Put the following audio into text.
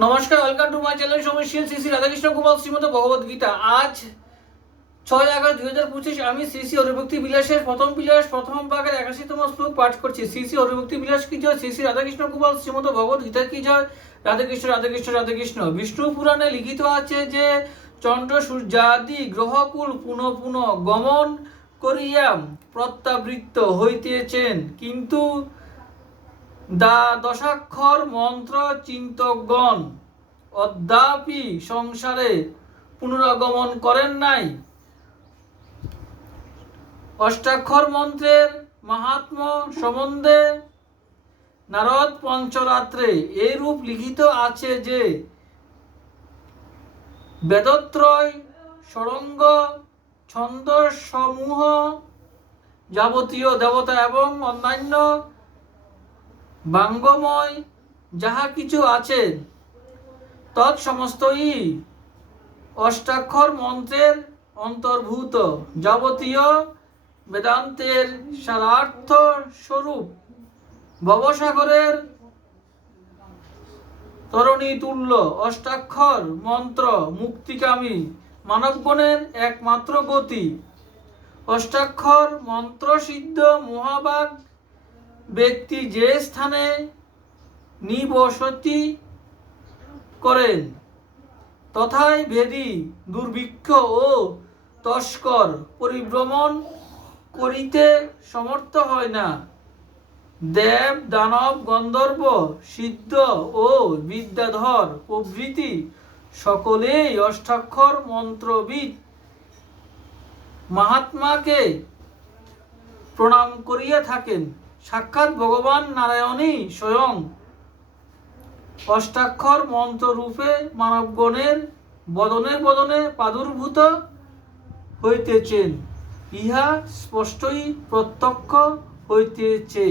নমস্কার, welcome to my channel সমীশীল শ্রী শ্রী রাধাকৃষ্ণ গোপাল শ্রীমদ ভগবদ গীতা। আজ 6 আগস্ট 2025 আমি শ্রী শ্রী হরিভক্তি বিলাসের প্রথম বিলাস প্রথম ভাগের 81তম শ্লোক পাঠ করছি। শ্রী শ্রী হরিভক্তি বিলাস কি জয়, শ্রী শ্রী রাধাকৃষ্ণ গোপাল শ্রীমদ ভগবদ গীতা কি জয়। রাধাকৃষ্ণ রাধাকৃষ্ণ রাধাকৃষ্ণ। বিষ্ণু পুরাণে লিখিত আছে যে চন্দ্র সূর্যাদি গ্রহকুল পুনঃ পুনঃ গমন করিয়া প্রত্যাবৃত্ত হইতেছেন, কিন্তু দশাক্ষর মন্ত্র চিন্তকগণ অদ্যাপি সংসারে পুনরাগমন করেন নাই। অষ্টাক্ষর মন্ত্রের মাহাত্ম্য সম্বন্ধে নারদ পঞ্চরাত্রে এইরূপ লিখিত আছে যে বেদত্রয় ষড়ঙ্গ ছন্দ সমূহ যাবতীয় দেবতা এবং অন্যান্য বাঙ্গময় যাহা কিছু আছে তৎসমস্তই অষ্টাক্ষর মন্ত্রের অন্তর্ভূত। যাবতীয় বেদান্তের সারার্থ স্বরূপ ভবসাগরের তরণী তুল্য অষ্টাক্ষর মন্ত্র মুক্তিকামী মানবগণের একমাত্র গতি। অষ্টাক্ষর মন্ত্র সিদ্ধ মহাবাগ ব্যক্তি যে স্থানে নিবসতি করেন তথায় ভেদী দুর্ভিক্ষ ও তস্কর পরিভ্রমণ করিতে সমর্থ হয় না। দেব দানব গন্ধর্ব সিদ্ধ ও বিদ্যাধর প্রভৃতি সকলেই অষ্টাক্ষর মন্ত্রবিদ মহাত্মাকে প্রণাম করিয়া থাকেন। সাক্ষাৎ ভগবান নারায়ণই স্বয়ং অষ্টাক্ষর মন্ত্র রূপে মানবগণের বদনে বদনে প্রাদুর্ভূত হইতেছেন, ইহা স্পষ্টই প্রত্যক্ষ হইতেছে।